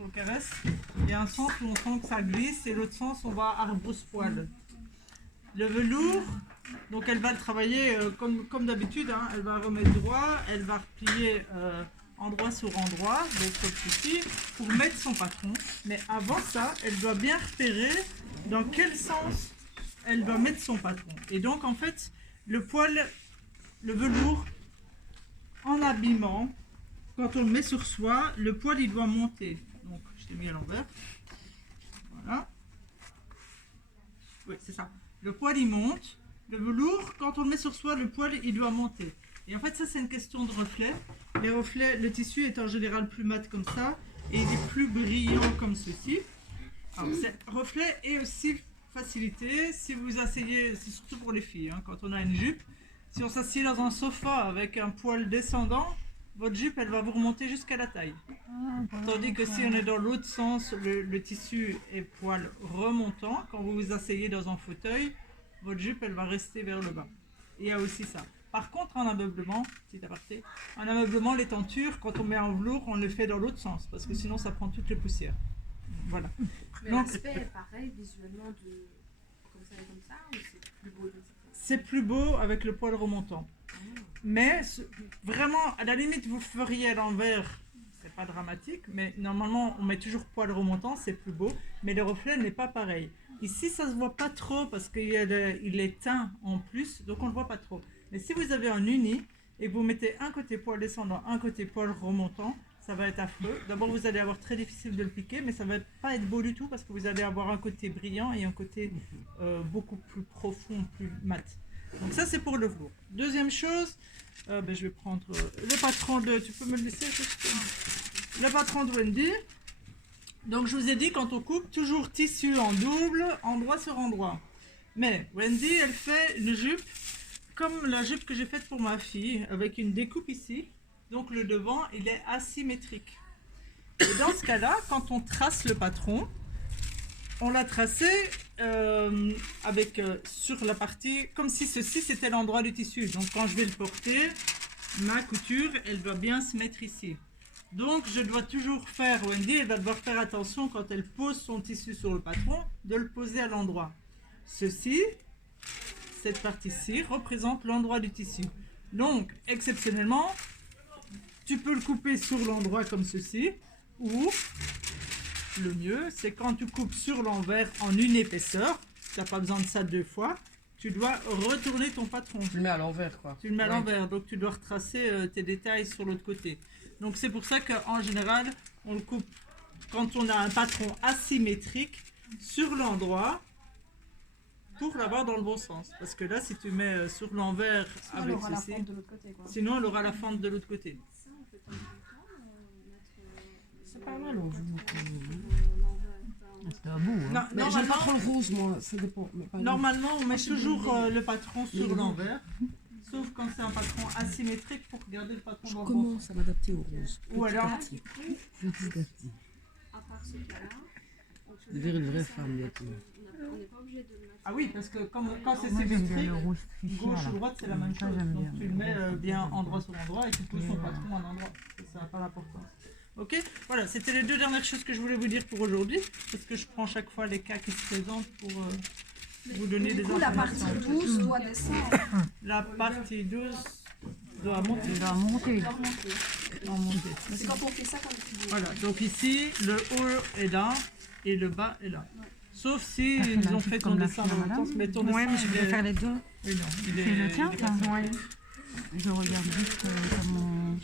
qu'on caresse, il y a un sens où on sent que ça glisse et l'autre sens on va arbrousse-poil. Le velours, donc elle va le travailler comme d'habitude, hein, elle va remettre droit, elle va replier endroit sur endroit, donc comme ceci, pour mettre son patron. Mais avant ça, elle doit bien repérer dans quel sens elle doit mettre son patron. Et donc en fait, le poil, le velours, en habillement, quand on le met sur soi, le poil il doit monter. Donc je l'ai mis à l'envers. Voilà. Oui, c'est ça. Le poil il monte. Le velours, quand on le met sur soi, le poil il doit monter. Et en fait, ça c'est une question de reflet. Les reflets, le tissu est en général plus mat comme ça et il est plus brillant comme ceci. Alors, c'est reflet et aussi facilité. Si vous asseyez, c'est surtout pour les filles, hein, quand on a une jupe, si on s'assied dans un sofa avec un poil descendant, votre jupe elle va vous remonter jusqu'à la taille. Tandis que si on est dans l'autre sens, le tissu est poil remontant. Quand vous vous asseyez dans un fauteuil, votre jupe elle va rester vers le bas. Il y a aussi ça. Par contre, en ameublement, petit aparté, en ameublement, les tentures, quand on met en velours, on le fait dans l'autre sens, parce que sinon ça prend toutes les poussières. Voilà. Mais l'aspect est pareil visuellement comme ça, ou c'est plus beau de cette façon? C'est plus beau avec le poil remontant. Mais vraiment, à la limite, vous feriez à l'envers, c'est pas dramatique, mais normalement, on met toujours poil remontant, c'est plus beau, mais le reflet n'est pas pareil. Ici, ça se voit pas trop parce qu'il est teint en plus, donc on le voit pas trop. Mais si vous avez un uni et vous mettez un côté poil descendant, un côté poil remontant, ça va être affreux. D'abord, vous allez avoir très difficile de le piquer, mais ça va pas être beau du tout parce que vous allez avoir un côté brillant et un côté beaucoup plus profond, plus mat. Donc ça, c'est pour le velours. Deuxième chose, je vais prendre le patron de... Tu peux me le laisser juste le patron de Wendy. Donc je vous ai dit, quand on coupe, toujours tissu en double, endroit sur endroit. Mais Wendy, elle fait une jupe comme la jupe que j'ai faite pour ma fille, avec une découpe ici. Donc le devant, il est asymétrique. Et dans ce cas-là, quand on trace le patron, on l'a tracé sur la partie, comme si ceci c'était l'endroit du tissu. Donc quand je vais le porter, ma couture, elle doit bien se mettre ici. Donc je dois toujours faire, Wendy, elle va devoir faire attention quand elle pose son tissu sur le patron, de le poser à l'endroit. Ceci, cette partie-ci, représente l'endroit du tissu. Donc, exceptionnellement, tu peux le couper sur l'endroit comme ceci, ou le mieux, c'est quand tu coupes sur l'envers en une épaisseur, tu n'as pas besoin de ça deux fois, tu dois retourner ton patron. Tu le mets à l'envers, quoi. Tu le mets à l'envers, donc tu dois retracer tes détails sur l'autre côté. Donc c'est pour ça qu'en général, on le coupe quand on a un patron asymétrique sur l'endroit pour l'avoir dans le bon sens. Parce que là, si tu mets sur l'envers avec ceci, sinon elle aura la fente de l'autre côté. C'est pas mal, on veut beaucoup. C'est un bout. Hein. Mais j'aime pas trop le rose, moi, ça dépend. Normalement, on met toujours le patron sur l'envers. Sauf quand c'est un patron asymétrique pour garder le patron dans le bon sens. Je commence à m'adapter au rose. Ou alors, Petit à petit. À part ce cas-là, Je deviens une vraie femme bientôt. on n'est pas obligé de le mettre. ah oui, parce que quand c'est Moi, j'aime bien symétrique, le rouge fuchsia, gauche là. ou droite, c'est la même Ça, chose. j'aime Donc bien. tu le mets bien endroit sur endroit et tu poses ton patron à un endroit. Ça n'a pas d'importance. Ok, voilà, c'était les deux dernières choses que je voulais vous dire pour aujourd'hui, parce que je prends chaque fois les cas qui se présentent pour vous donner des Du coup, la informations. partie 12 doit descendre. La partie 12 doit monter. Il doit monter. Doit remonter. En monter. C'est quand on fait ça comme tu dis. Voilà, donc ici, le haut est là et le bas est là. Sauf si Ça fait ils la ont jupe fait ton comme la dessin fille dans à le sens, madame. mais ton Ouais, dessin, mais je il vais est- faire les deux. Oui, non, il C'est le tien, il est ça. comme ça. Ouais. Je regarde juste comment...